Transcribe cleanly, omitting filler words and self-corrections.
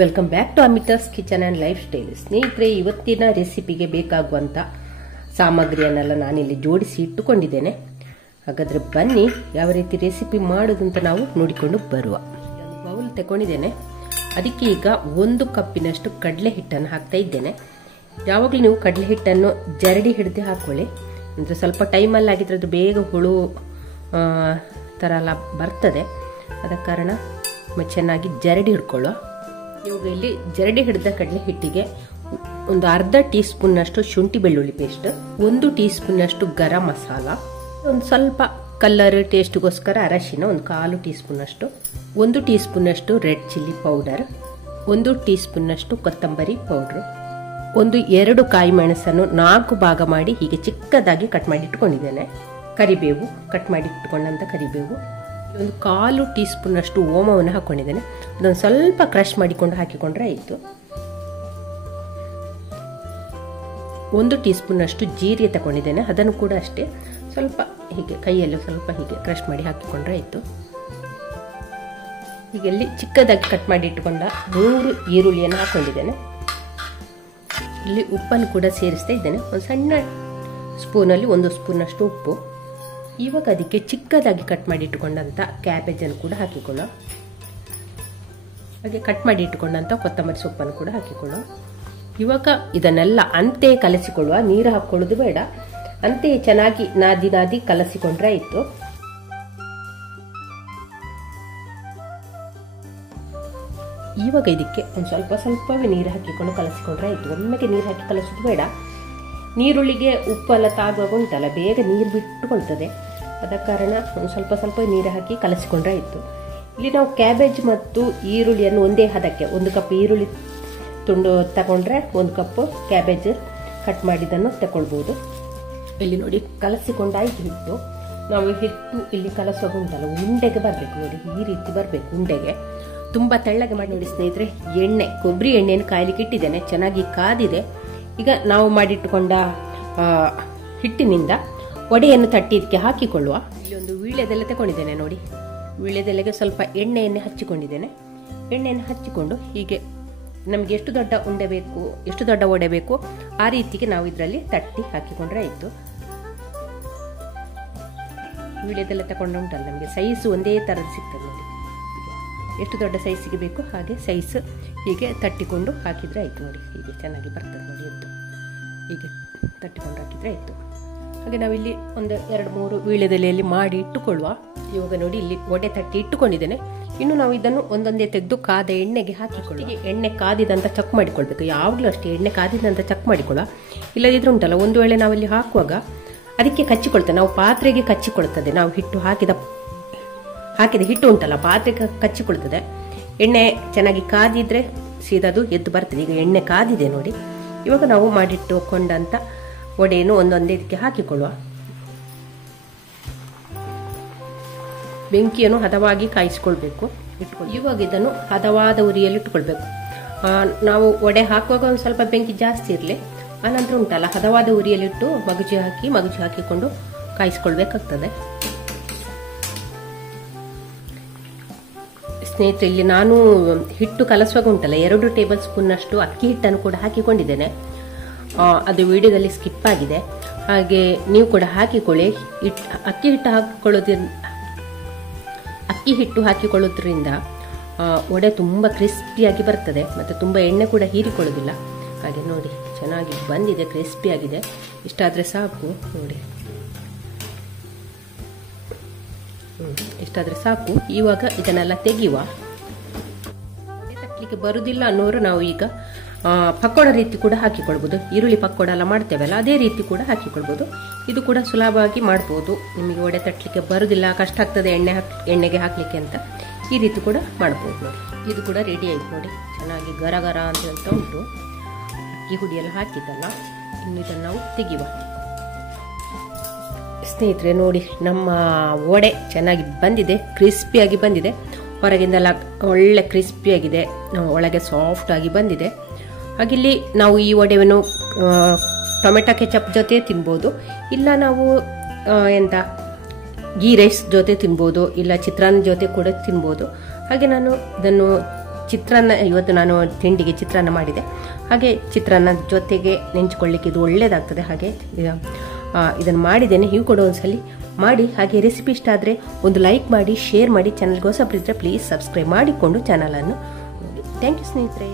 Welcome back to Amita's kitchen and life style. ಸ್ನೇಹಿತರೆ, ಇವತ್ತಿನ ರೆಸಿಪಿಗೆ ಬೇಕಾಗುವಂತ ಸಾಮಗ್ರಿಯನ್ನೆಲ್ಲ ನಾನಿಲ್ಲಿ ಜೋಡಿಸಿ ಇಟ್ಟುಕೊಂಡಿದ್ದೇನೆ. ಹಾಗಾದ್ರೆ ಬನ್ನಿ ಯಾವ ರೀತಿ ರೆಸಿಪಿ ಮಾಡೋದು ಅಂತ ನಾವು ನೋಡಿಕೊಂಡು ಬರುವ. ಬೌಲ್ ತಗೊಂಡಿದ್ದೇನೆ. ಅದಕ್ಕೆ ಈಗ 1 ಕಪ್ಪಿನಷ್ಟು ಕಡಲೆ ಹಿಟ್ಟನ್ನು ಹಾಕ್ತಾ ಇದ್ದೇನೆ. ಯಾವಾಗಲೂ ನೀವು ಕಡಲೆ ಹಿಟ್ಟನ್ನು ಜರಡಿ ಹಿಡಿದು ಹಾಕೊಳ್ಳಿ, ಅಂದ್ರೆ ಸ್ವಲ್ಪ ಟೈಮಲ್ಲಿ ಆಗಿದ್ರೆ ಅದು ಬೇಗ ಹುಳು ತರ ಎಲ್ಲ ಬರ್ತದೆ. ಅದ ಕಾರಣ ಚೆನ್ನಾಗಿ ಜರಡಿ ಹಿಡ್ಕೊಳ್ಳುವ. ಇವಾಗ ಇಲ್ಲಿ ಜರಡಿ ಹಿಡಿದ ಕಡಲೆ ಹಿಟ್ಟಿಗೆ ಒಂದು ಅರ್ಧ ಟೀ ಸ್ಪೂನ್ ಅಷ್ಟು ಶುಂಠಿ ಬೆಳ್ಳುಳ್ಳಿ ಪೇಸ್ಟ್, 1 ಟೀ ಸ್ಪೂನ್ ಅಷ್ಟು ಗರಂ ಮಸಾಲ, ಒಂದು ಸ್ವಲ್ಪ ಕಲರ್ ಟೇಸ್ಟ್ಗೋಸ್ಕರ ಅರಶಿನ, ಒಂದು 1/4 ಟೀ ಸ್ಪೂನ್ ಅಷ್ಟು, 1 ಟೀ ಸ್ಪೂನ್ ಅಷ್ಟು red chilli powder, 1 tea spoon ಅಷ್ಟು ಕೊತ್ತಂಬರಿ ಪೌಡರ್, 2 ಕಾಯಿ ಮೆಣಸನ್ನು 4 ಭಾಗ ಮಾಡಿ ಹೀಗೆ ಚಿಕ್ಕದಾಗಿ ಕಟ್ ಮಾಡಿ ಇಟ್ಕೊಂಡಿದ್ದೇನೆ. ಕರಿಬೇವು, ಕಟ್ ಮಾಡಿ ಇಟ್ಕೊಂಡಂತ ಕರಿಬೇವು, ಒಂದು 1/4 ಟೀ ಸ್ಪೂನ್ ಅಷ್ಟು ಓಮವನ್ನು ಹಾಕೊಂಡಿದ್ದೇನೆ. ಅದನ್ನು ಸ್ವಲ್ಪ ಕ್ರಶ್ ಮಾಡಿಕೊಂಡು ಹಾಕಿಕೊಂಡ್ರೆ ಆಯಿತು. 1 ಟೀ ಸ್ಪೂನ್ ಅಷ್ಟು ಜೀರಿಗೆ ತಗೊಂಡಿದ್ದೇನೆ. ಅದನ್ನು ಕೂಡ ಅಷ್ಟೇ ಸ್ವಲ್ಪ ಹೀಗೆ ಕೈಯಲ್ಲಿ ಸ್ವಲ್ಪ ಹೀಗೆ ಕ್ರಶ್ ಮಾಡಿ ಹಾಕಿಕೊಂಡ್ರೆ ಆಯಿತು. ಹೀಗೆ ಇಲ್ಲಿ ಚಿಕ್ಕದಾಗಿ ಕಟ್ ಮಾಡಿ ಇಟ್ಟುಕೊಂಡ 3 ಈರುಳ್ಳಿಯನ್ನು ಹಾಕೊಂಡಿದ್ದೇನೆ. ಇಲ್ಲಿ ಉಪ್ಪನ್ನು ಕೂಡ ಸೇರಿಸ್ತಾ ಇದ್ದೇನೆ. ಒಂದು ಸಣ್ಣ ಸ್ಪೂನಲ್ಲಿ 1 ಸ್ಪೂನ್ ಅಷ್ಟು ಉಪ್ಪು. ಇವಾಗ ಅದಕ್ಕೆ ಚಿಕ್ಕದಾಗಿ ಕಟ್ ಮಾಡಿ ಇಟ್ಟುಕೊಂಡಂತ ಕ್ಯಾಬೇಜ್ ಅನ್ನು ಕೂಡ ಹಾಕಿಕೊಳ್ಳ. ಹಾಗೆ ಕಟ್ ಮಾಡಿ ಇಟ್ಟುಕೊಂಡಂತ ಕೊತ್ತಂಬರಿ ಸೊಪ್ಪನ್ನು ಕೂಡ ಹಾಕಿಕೊಳ್ಳ. ಇವಾಗ ಇದನ್ನೆಲ್ಲ ಅಂತೆಯೇ ಕಲಸಿಕೊಳ್ಳುವ. ನೀರು ಹಾಕೊಳ್ಳೋದು ಬೇಡ, ಅಂತೆಯೇ ಚೆನ್ನಾಗಿ ನಾದಿ ನಾದಿ ಕಲಸಿಕೊಂಡ್ರೆ ಆಯ್ತು. ಇವಾಗ ಇದಕ್ಕೆ ಒಂದು ಸ್ವಲ್ಪವೇ ನೀರು ಹಾಕಿಕೊಂಡು ಕಲಸಿಕೊಂಡ್ರೆ ಆಯ್ತು. ಒಮ್ಮೆಗೆ ನೀರು ಹಾಕಿ ಕಲಸೋದು ಬೇಡ. ನೀರುಳ್ಳಿಗೆ ಉಪ್ಪೆಲ್ಲ ತಾಗುವಾಗ ಉಂಟಲ್ಲ, ಬೇಗ ನೀರು ಬಿಟ್ಟುಕೊಳ್ತದೆ. ಅದ ಕಾರಣ ಒಂದು ಸ್ವಲ್ಪ ನೀರು ಹಾಕಿ ಕಲಸಿಕೊಂಡ್ರೆ ಆಯಿತು. ಇಲ್ಲಿ ನಾವು ಕ್ಯಾಬೇಜ್ ಮತ್ತು ಈರುಳ್ಳಿಯನ್ನು ಒಂದೇ ಹದಕ್ಕೆ 1 ಕಪ್ ಈರುಳ್ಳಿ ತುಂಡು ತಗೊಂಡ್ರೆ 1 ಕಪ್ ಕ್ಯಾಬೇಜ್ ಕಟ್ ಮಾಡಿದ್ದನ್ನು ತಗೊಳ್ಬೋದು. ಇಲ್ಲಿ ನೋಡಿ ಕಲಸಿಕೊಂಡಾಯ್ತು ಹಿಟ್ಟು. ನಾವು ಹಿಟ್ಟು ಇಲ್ಲಿ ಕಲಸುವಾಗ ಉಂಟಲ್ಲ, ಉಂಡೆಗೆ ಬರಬೇಕು ನೋಡಿ, ಈ ರೀತಿ ಬರಬೇಕು ಉಂಡೆಗೆ. ತುಂಬಾ ತೆಳ್ಳಗೆ ಮಾಡಿ ನೋಡಿ ಸ್ನೇಹಿತರೆ. ಕೊಬ್ಬರಿ ಎಣ್ಣೆಯನ್ನು ಕಾಯಲಿಕ್ಕೆ ಇಟ್ಟಿದ್ದೇನೆ, ಚೆನ್ನಾಗಿ ಕಾದಿದೆ. ಈಗ ನಾವು ಮಾಡಿಟ್ಟುಕೊಂಡ ಹಿಟ್ಟಿನಿಂದ ವಡೆಯನ್ನು ತಟ್ಟಿ ಇದಕ್ಕೆ ಹಾಕಿಕೊಳ್ಳುವ. ಇಲ್ಲಿ ಒಂದು ವೀಳ್ಯದೆಲೆ ತಗೊಂಡಿದ್ದೇನೆ ನೋಡಿ. ವೀಳ್ಯದೆಲೆಗೆ ಸ್ವಲ್ಪ ಎಣ್ಣೆಯನ್ನು ಹಚ್ಚಿಕೊಂಡಿದ್ದೇನೆ. ಎಣ್ಣೆಯನ್ನು ಹಚ್ಚಿಕೊಂಡು ಹೀಗೆ ನಮ್ಗೆ ಎಷ್ಟು ದೊಡ್ಡ ಉಂಡೆ ಬೇಕು, ಎಷ್ಟು ದೊಡ್ಡ ವಡೆ ಬೇಕು ಆ ರೀತಿಗೆ ನಾವು ಇದರಲ್ಲಿ ತಟ್ಟಿ ಹಾಕಿಕೊಂಡ್ರೆ ಆಯ್ತು. ವೀಳ್ಯದೆಲೆ ತಗೊಂಡು ಉಂಟಲ್ಲ, ನಮಗೆ ಸೈಜ್ ಒಂದೇ ತರದ್ದು ಸಿಗ್ತದೆ ನೋಡಿ. ಎಷ್ಟು ದೊಡ್ಡ ಸೈಜಿಗೆ ಬೇಕು ಹಾಗೆ ಸೈಜ್ ಹೀಗೆ ತಟ್ಟಿಕೊಂಡು ಹಾಕಿದ್ರೆ ಆಯ್ತು ನೋಡಿ. ಹೀಗೆ ಚೆನ್ನಾಗಿ ಬರ್ತದೆ ನೋಡಿ. ಎದ್ದು ಹೀಗೆ ತಟ್ಟಿಕೊಂಡು ಹಾಕಿದ್ರೆ ಆಯ್ತು. ಹಾಗೆ ನಾವಿಲ್ಲಿ ಒಂದು 2-3 ವೀಳ್ಯದೆಲೆಯಲ್ಲಿ ಮಾಡಿ ಇಟ್ಟುಕೊಳ್ಳುವ. ಇವಾಗ ನೋಡಿ ಇಲ್ಲಿ ವಡೆ ತಟ್ಟಿ ಇಟ್ಟುಕೊಂಡಿದ್ದೇನೆ. ಇನ್ನು ನಾವು ಇದನ್ನು ಒಂದೊಂದೇ ತೆಗೆದು ಕಾದ ಎಣ್ಣೆಗೆ ಹಾಕಿಕೊಳ್ಳಿ. ಎಣ್ಣೆ ಕಾದಿದಂತ ಚೆಕ್ ಮಾಡಿಕೊಳ್ಬೇಕು. ಯಾವಾಗಲೂ ಅಷ್ಟೇ ಎಣ್ಣೆ ಕಾದಿದಂತ ಚೆಕ್ ಮಾಡಿಕೊಳ್ಳ. ಇಲ್ಲದಿದ್ರೆ ಉಂಟಲ್ಲ, ಒಂದು ವೇಳೆ ನಾವಲ್ಲಿ ಹಾಕುವಾಗ ಅದಕ್ಕೆ ಕಚ್ಚಿಕೊಳ್ತೇವೆ, ನಾವು ಪಾತ್ರೆಗೆ ಕಚ್ಚಿಕೊಳ್ತದೆ. ನಾವು ಹಿಟ್ಟು ಹಾಕಿದ ಹಿಟ್ಟು ಉಂಟಲ್ಲ, ಪಾತ್ರೆಗೆ ಕಚ್ಚಿಕೊಳ್ತದೆ. ಎಣ್ಣೆ ಚೆನ್ನಾಗಿ ಕಾದಿದ್ರೆ ಸೀದದು ಎದ್ದು ಬರ್ತದೆ. ಈಗ ಎಣ್ಣೆ ಕಾದಿದೆ ನೋಡಿ. ಇವಾಗ ನಾವು ಮಾಡಿಟ್ಟುಕೊಂಡಂತ ವಡೆಯನ್ನು ಒಂದೊಂದೇ ಇದಕ್ಕೆ ಹಾಕಿಕೊಳ್ಳುವ. ಬೆಂಕಿಯನ್ನು ಹದವಾಗಿ ಕಾಯಿಸಿಕೊಳ್ಬೇಕು. ಇವಾಗ ಇದನ್ನು ಹದವಾದ ಉರಿಯಲ್ಲಿ ಇಟ್ಟುಕೊಳ್ಬೇಕು. ನಾವು ವಡೆ ಹಾಕುವಾಗ ಒಂದು ಸ್ವಲ್ಪ ಬೆಂಕಿ ಜಾಸ್ತಿ ಇರಲಿ. ಆನಂತರ ಉಂಟಲ್ಲ, ಹದವಾದ ಉರಿಯಲ್ಲಿಟ್ಟು ಮಗುಚಿ ಹಾಕಿಕೊಂಡು ಕಾಯಿಸ್ಕೊಳ್ಬೇಕಾಗ್ತದೆ. ಸ್ನೇಹಿತರೆ, ಇಲ್ಲಿ ನಾನು ಹಿಟ್ಟು ಕಲಸುವಾಗ ಉಂಟಲ್ಲ 2 ಟೇಬಲ್ ಸ್ಪೂನ್ ಅಷ್ಟು ಅಕ್ಕಿ ಹಿಟ್ಟನ್ನು ಕೂಡ ಹಾಕಿಕೊಂಡಿದ್ದೇನೆ. ಅದು ವಿಡಿಯೋದಲ್ಲಿ ಸ್ಕಿಪ್ ಆಗಿದೆ. ಹಾಗೆ ನೀವು ಕೂಡ ಹಾಕಿಕೊಳ್ಳಿ. ಅಕ್ಕಿ ಹಿಟ್ಟು ಹಾಕಿಕೊಳ್ಳೋದ್ರಿಂದ ವಡೆ ತುಂಬಾ ಕ್ರಿಸ್ಪಿಯಾಗಿ ಬರ್ತದೆ, ಮತ್ತೆ ತುಂಬಾ ಎಣ್ಣೆ ಕೂಡ ಹೀರಿಕೊಳ್ಳೋದಿಲ್ಲ. ಹಾಗೆ ನೋಡಿ ಚೆನ್ನಾಗಿ ಬಂದಿದೆ, ಕ್ರಿಸ್ಪಿ ಆಗಿದೆ. ಇಷ್ಟಾದ್ರೆ ಸಾಕು ನೋಡಿ, ಇಷ್ಟಾದ್ರೆ ಸಾಕು. ಇವಾಗ ಇದನ್ನೆಲ್ಲ ತೆಗೆಯುವ. ತಟ್ಟಲಿಕ್ಕೆ ಬರುದಿಲ್ಲ ಅನ್ನೋರು ನಾವು ಈಗ ಪಕೋಡ ರೀತಿ ಕೂಡ ಹಾಕಿಕೊಳ್ಬಹುದು. ಈರುಳ್ಳಿ ಪಕೋಡ ಎಲ್ಲ ಮಾಡ್ತೇವಲ್ಲ, ಅದೇ ರೀತಿ ಕೂಡ ಹಾಕಿಕೊಳ್ಬಹುದು. ಇದು ಕೂಡ ಸುಲಭವಾಗಿ ಮಾಡ್ಬೋದು. ನಿಮಗೆ ವಡೆ ತಟ್ಟಲಿಕ್ಕೆ ಬರುದಿಲ್ಲ, ಕಷ್ಟ ಆಗ್ತದೆ ಎಣ್ಣೆಗೆ ಹಾಕ್ಲಿಕ್ಕೆ ಅಂತ, ಈ ರೀತಿ ಕೂಡ ಮಾಡ್ಬೋದು ನೋಡಿ. ಇದು ಕೂಡ ರೆಡಿ ಆಯ್ತು ನೋಡಿ. ಚೆನ್ನಾಗಿ ಗರ ಅಂತ ಉಂಟು. ಅಕ್ಕಿ ಹುಡಿ ಎಲ್ಲ ಹಾಕಿದ್ದಲ್ಲ. ಇನ್ನು ಇದನ್ನು ನಾವು ತೆಗೆಯುವ. ಸ್ನೇಹಿತರೆ ನೋಡಿ, ನಮ್ಮ ವಡೆ ಚೆನ್ನಾಗಿ ಬಂದಿದೆ, ಕ್ರಿಸ್ಪಿಯಾಗಿ ಬಂದಿದೆ. ಹೊರಗಿಂದೆಲ್ಲ ಒಳ್ಳೆ ಕ್ರಿಸ್ಪಿಯಾಗಿದೆ, ಒಳಗೆ ಸಾಫ್ಟ್ ಆಗಿ ಬಂದಿದೆ. ಹಾಗಿಲ್ಲಿ ನಾವು ಈ ವಡೆಯನ್ನು ಟೊಮೆಟೊ ಕೆಚಪ್ ಜೊತೆ ತಿನ್ಬೋದು, ಇಲ್ಲ ನಾವು ಗೀ ರೈಸ್ ಜೊತೆ ತಿನ್ಬೋದು, ಇಲ್ಲ ಚಿತ್ರಾನ್ನ ಜೊತೆ ಕೂಡ ತಿನ್ಬೋದು. ಹಾಗೆ ನಾನು ಇದನ್ನು ಚಿತ್ರಾನ್ನ ಇವತ್ತು ನಾನು ತಿಂಡಿಗೆ ಚಿತ್ರಾನ್ನ ಮಾಡಿದೆ. ಹಾಗೆ ಚಿತ್ರಾನ್ನ ಜೊತೆಗೆ ನೆಂಚ್ಕೊಳ್ಳಿಕ್ಕೆ ಇದು ಒಳ್ಳೆಯದಾಗ್ತದೆ. ಹಾಗೆ ಇದನ್ನು ಮಾಡಿದ್ದೇನೆ. ನೀವು ಕೂಡ ಒಂದ್ಸಲಿ ಮಾಡಿ. ಹಾಗೆ ರೆಸಿಪಿ ಇಷ್ಟ ಆದರೆ ಒಂದು ಲೈಕ್ ಮಾಡಿ, ಶೇರ್ ಮಾಡಿ. ಚಾನಲ್ಗೆ ಹೊಸಬ್ರಿದ್ರೆ ಪ್ಲೀಸ್ ಸಬ್ಸ್ಕ್ರೈಬ್ ಮಾಡಿಕೊಂಡು ಚಾನಲನ್ನು ನೋಡಿ. ಥ್ಯಾಂಕ್ ಯು ಸ್ನೇಹಿತರೆ.